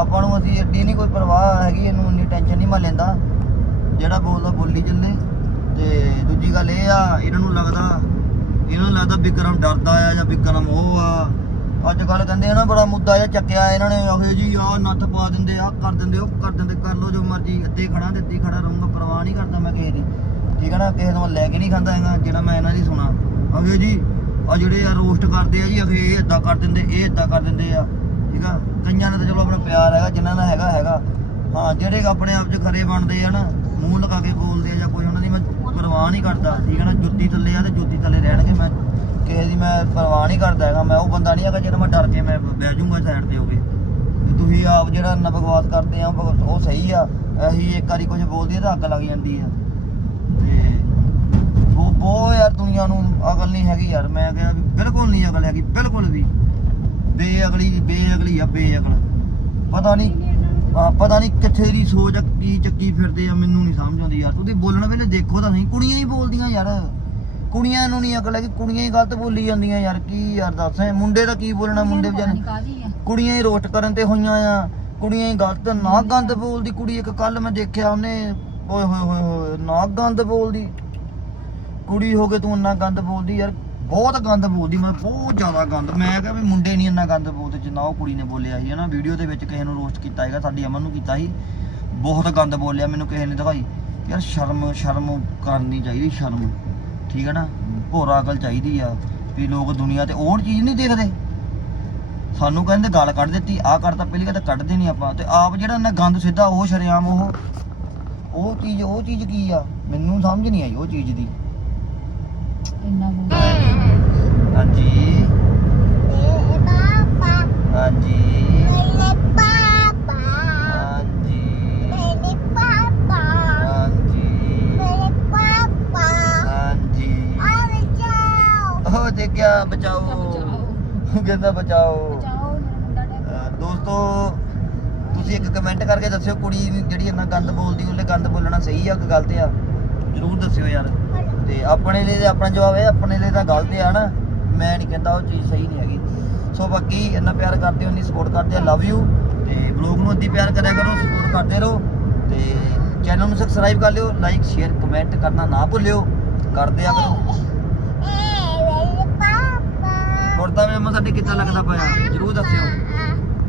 ਆਪਾਂ ਨੂੰ ਅਸੀਂ ਐਡੀ ਨਹੀਂ ਕੋਈ ਪਰਵਾਹ ਹੈਗੀ, ਇਹਨੂੰ ਇੰਨੀ ਟੈਨਸ਼ਨ ਨਹੀਂ ਮੈਂ ਲੈਂਦਾ। ਜਿਹੜਾ ਬੋਲਦਾ ਬੋਲੀ ਚੱਲੇ। ਤੇ ਦੂਜੀ ਗੱਲ ਇਹ ਆ, ਇਹਨਾਂ ਨੂੰ ਲੱਗਦਾ, ਇਹਨਾਂ ਨੂੰ ਲੱਗਦਾ ਵਿਕਰਮ ਡਰਦਾ ਆ ਜਾਂ ਵਿਕਰਮ ਉਹ ਆ। ਅੱਜ ਕੱਲ ਕਹਿੰਦੇ ਆ ਨਾ, ਬੜਾ ਮੁੱਦਾ ਜਿਹਾ ਚੱਕਿਆ ਇਹਨਾਂ ਨੇ ਆਹੇ ਜੀ ਆ ਨੱਥ ਪਾ ਦਿੰਦੇ ਆ ਕਰ ਦਿੰਦੇ, ਉਹ ਕਰ ਦਿੰਦੇ, ਕਰ ਲੋ ਜੋ ਮਰਜ਼ੀ, ਅੱਧੇ ਖੜਾ ਤੇ ਅੱਧੇ ਖੜਾ ਰਹੂੰਗਾ, ਪਰਵਾਹ ਨਹੀਂ ਕਰਦਾ ਮੈਂ ਕਿਸੇ ਦੀ। ਠੀਕ ਹੈ ਨਾ, ਕਿਸੇ ਤੋਂ ਲੈ ਕੇ ਨਹੀਂ ਖਾਂਦਾ ਹੈਗਾ, ਜਿਹੜਾ ਮੈਂ ਇਹਨਾਂ ਦੀ ਸੁਣਾ। ਆਹੇ ਜੀ ਆ ਜਿਹੜੇ ਆ ਰੋਸਟ ਕਰਦੇ ਆ ਜੀ ਆਖੇ ਇਹ ਇਦਾਂ ਕਰ ਦਿੰਦੇ, ਇਹ ਇਦਾਂ ਕਰ ਦਿੰਦੇ ਆ। ਠੀਕ ਆ, ਕਈਆਂ ਨੇ ਤਾਂ ਚਲੋ ਆਪਣਾ ਪਿਆਰ ਹੈਗਾ, ਜਿਨ੍ਹਾਂ ਦਾ ਹੈਗਾ ਹੈਗਾ। ਹਾਂ, ਜਿਹੜੇ ਆਪਣੇ ਆਪ 'ਚ ਖਰੇ ਬਣਦੇ ਆ ਨਾ, ਮੂੰਹ ਲਗਾ ਕੇ ਬੋਲਦੇ ਆ ਜਾਂ ਕੋਈ ਉਹਨਾਂ ਦੀ ਮੈਂ ਪਰਵਾਹ ਨਹੀਂ ਕਰਦਾ। ਠੀਕ ਹੈ ਨਾ? ਜੁੱਤੀ ਥੱਲੇ ਆ ਤੇ ਜੁੱਤੀ ਥੱਲੇ ਰਹਿਣਗੇ। ਮੈਂ ਕਿਸੇ ਦੀ ਮੈਂ ਪਰਵਾਹ ਨਹੀਂ ਕਰਦਾ ਹੈਗਾ। ਮੈਂ ਉਹ ਬੰਦਾ ਨਹੀਂ ਹੈਗਾ ਜਿਹੜਾ ਮੈਂ ਡਰ ਕੇ ਮੈਂ ਬਹਿ ਜਾਊਂਗਾ ਸਾਈਡ ਤੇ ਹੋ ਕੇ। ਤੇ ਤੁਸੀਂ ਆਪ ਜਿਹੜਾ ਨਾ ਬਕਵਾਸ ਕਰਦੇ ਆ, ਉਹ ਸਹੀ ਆ। ਅਸੀਂ ਇੱਕ ਵਾਰੀ ਕੁਝ ਬੋਲਦੀ ਆ ਤਾਂ ਅੱਗ ਲੱਗ ਜਾਂਦੀ ਆ। ਤੇ ਉਹ ਬਹੁਤ ਯਾਰ ਦੁਨੀਆ ਨੂੰ ਅਕਲ ਨਹੀਂ ਹੈਗੀ ਯਾਰ। ਮੈਂ ਕਿਹਾ ਵੀ ਬਿਲਕੁਲ ਨਹੀਂ ਅਕਲ ਹੈਗੀ। ਬਿਲਕੁਲ ਵੀ। ਬੇਅਗਲੀ ਬੇਅਗਲੀ ਆ, ਬੇਅਕਲ। ਪਤਾ ਨਹੀਂ ਆ ਪਤਾ ਨਹੀਂ ਕਿੱਥੇ ਦੀ ਸੋਚ ਆ ਕੀ ਚੱਕੀ ਫਿਰਦੇ ਆ ਮੈਨੂੰ ਨਹੀਂ ਸਮਝ ਆਉਂਦੀ ਯਾਰ। ਤੁਸੀਂ ਬੋਲਣ ਵੇਲੇ ਦੇਖੋ ਤਾਂ ਨਹੀਂ ਕੁੜੀਆਂ ਹੀ ਬੋਲਦੀਆਂ ਯਾਰ। ਕੁੜੀਆਂ ਨੂੰ ਨਹੀਂ ਅਕਲ ਹੈ ਕਿ ਕੁੜੀਆਂ ਹੀ ਗਲਤ ਬੋਲੀ ਜਾਂਦੀਆਂ ਯਾਰ ਕੀ ਯਾਰ ਦੱਸ ਇਹ ਮੁੰਡੇ ਦਾ ਕੀ ਬੋਲਣਾ ਮੁੰਡੇ ਵਿਚਾਰੇ ਕਾਦੀ ਆ? ਕੁੜੀਆਂ ਹੀ ਰੋਸਟ ਕਰਨ ਤੇ ਹੋਈਆਂ ਆ ਕੁੜੀਆਂ ਹੀ ਗਲਤ ਨਾ ਗੰਦ ਬੋਲਦੀ ਕੁੜੀ ਇੱਕ ਕੱਲ ਮੈਂ ਦੇਖਿਆ ਉਹਨੇ ਓਏ ਹੋਏ ਹੋਏ ਹੋਏ ਨਾ ਗੰਦ ਬੋਲਦੀ। ਕੁੜੀ ਹੋ ਕੇ ਤੂੰ ਇੰਨਾ ਗੰਦ ਬੋਲਦੀ ਯਾਰ ਬਹੁਤ ਗੰਦ ਬੋਲਦੀ, ਮੈਂ ਬਹੁਤ ਜ਼ਿਆਦਾ ਗੰਦ, ਮੈਂ ਕਿਹਾ ਵੀ ਮੁੰਡੇ ਨਹੀਂ ਇੰਨਾ ਗੰਦ ਬੋਲਦੇ ਜਿੰਨਾ ਉਹ ਕੁੜੀ ਨੇ ਬੋਲਿਆ ਸੀ, ਹਨਾ ਵੀਡੀਓ ਦੇ ਵਿੱਚ ਕਿਸੇ ਨੂੰ ਰੋਸਟ ਕੀਤਾ ਹੈਗਾ ਸਾਡੀ ਅਮਨ ਨੂੰ ਕੀਤਾ ਸੀ, ਬਹੁਤ ਗੰਦ ਬੋਲਿਆ, ਮੈਨੂੰ ਕਿਸੇ ਨੇ ਦਿਖਾਈ, ਯਾਰ ਸ਼ਰਮ ਸ਼ਰਮ ਕਰਨੀ ਚਾਹੀਦੀ, ਸ਼ਰਮ, ਠੀਕ ਹੈ ਨਾ, ਭੋਰਾ ਅਕਲ ਚਾਹੀਦੀ ਆ, ਵੀ ਲੋਕ ਦੁਨੀਆ ਤੇ ਉਹ ਚੀਜ਼ ਨਹੀਂ ਦੇਖਦੇ, ਸਾਨੂੰ ਕਹਿੰਦੇ ਗਾਲ ਕੱਢ ਦਿੱਤੀ ਆ ਕਰਤਾ, ਪਹਿਲੀ ਕਹਿੰਦੇ ਕੱਢਦੇ ਨਹੀਂ ਆਪਾਂ, ਤੇ ਆਪ ਜਿਹੜਾ ਨਾ ਗੰਦ ਸਿੱਧਾ ਉਹ ਸ਼ਰੇਆਮ ਉਹ ਉਹ ਚੀਜ਼ ਉਹ ਚੀਜ਼ ਕੀ ਆ, ਮੈਨੂੰ ਸਮਝ ਨਹੀਂ ਆਈ ਉਹ ਚੀਜ਼ ਦੀ। ਇੰਨਾ ਕਹਿੰਦਾ ਬਚਾਓ। ਬਚਾਓ ਮੇਰਾ ਮੁੰਡਾ ਡਰ ਅਹ ਦੋਸਤੋ ਤੁਸੀਂ ਇੱਕ ਕਮੈਂਟ ਕਰਕੇ ਦੱਸਿਓ ਕੁੜੀ ਜਿਹੜੀ ਇੰਨਾ ਗੰਦ ਬੋਲਦੀ ਉਹਲੇ ਗੰਦ ਬੋਲਣਾ ਸਹੀ ਆ ਕਿ ਗਲਤ ਆ? ਜਰੂਰ ਦੱਸਿਓ ਯਾਰ। ਤੇ ਆਪਣੇ ਲਈ ਤੇ ਆਪਣਾ ਜਵਾਬ ਹੈ ਆਪਣੇ ਲਈ ਤਾਂ ਗਲਤ ਆ ਨਾ। ਮੈਂ ਨਹੀਂ ਕਹਿੰਦਾ ਉਹ ਚੀਜ਼ ਸਹੀ ਨਹੀਂ ਹੈਗੀ। ਸੋ ਬਾਕੀ ਇੰਨਾ ਪਿਆਰ ਕਰਦੇ ਹੋ ਨਹੀਂ ਸਪੋਰਟ ਕਰਦੇ ਆ ਲਵ ਯੂ ਤੇ ਬਲੌਗ ਨੂੰ ਅੱਧੀ ਪਿਆਰ ਕਰਿਆ ਕਰੋ ਸਪੋਰਟ ਕਰਦੇ ਰਹੋ। ਤੇ ਚੈਨਲ ਨੂੰ ਸਬਸਕ੍ਰਾਈਬ ਕਰ ਲਿਓ ਲਾਈਕ ਸ਼ੇਅਰ ਕਮੈਂਟ ਕਰਨਾ ਨਾ ਭੁੱਲਿਓ। ਕਰ ਦਿਆ ਕਰੋ। ਕੁੜਤਾ ਵੀ ਮੈਂ ਸਾਡੇ ਕਿੱਦਾਂ ਲੱਗਦਾ ਪਿਆ ਜਰੂਰ ਦੱਸਿਓ।